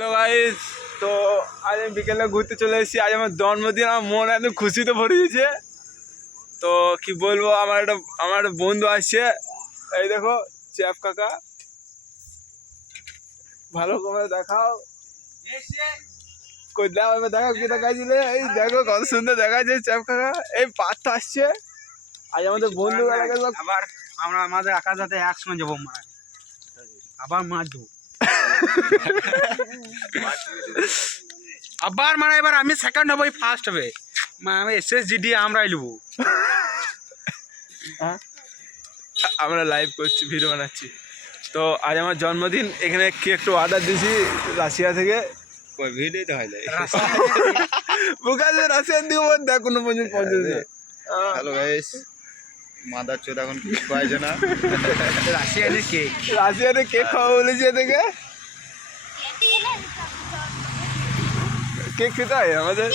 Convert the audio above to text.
Hello guys, তো আজ আমি বিকেলে ঘুরতে চলে এসেছি। আজ আমার জন্মদিন, আমার মন একদম খুশিতে ভরে দিয়েছে। তো কি বলবো, আমার একটা বন্ধু আসছে, এই দেখো চ্যাপ কাকা, ভালো করে দেখাও। কই দাও, এবার দেখাও কি দেখাইছিলে। এই দেখো কত সুন্দর দেখাচ্ছে চ্যাপ কাকা। এই পার্থ আসছে, আজ আমাদের বন্ধু আবার আমরা আমাদের আকাশ যাতে একসঙ্গে যাবো মার আবার মার দেবো আবার মানে এবার আমি সেকেন্ড হবো, ফার্স্ট হবে আমি SSGD আমরাই নেবো। আমরা লাইভ করছি, ভিডিও বানাচ্ছি। তো আজ আমার জন্মদিন, এখানে কি একটু অর্ডার দিয়েছি রাশিয়া থেকে। ভিডিও তো হয় রাশিয়ান দিকে দেখ কোনো পর্যন্ত পৌঁছেছে। হ্যালো গাইস, মাদার চোদ এখন কিছু পাইছে না। রাশিয়ানের কেক রাশিয়ানে কেক খাওয়া বলেছি এদিকে। কেক খেতে হয় আমাদের।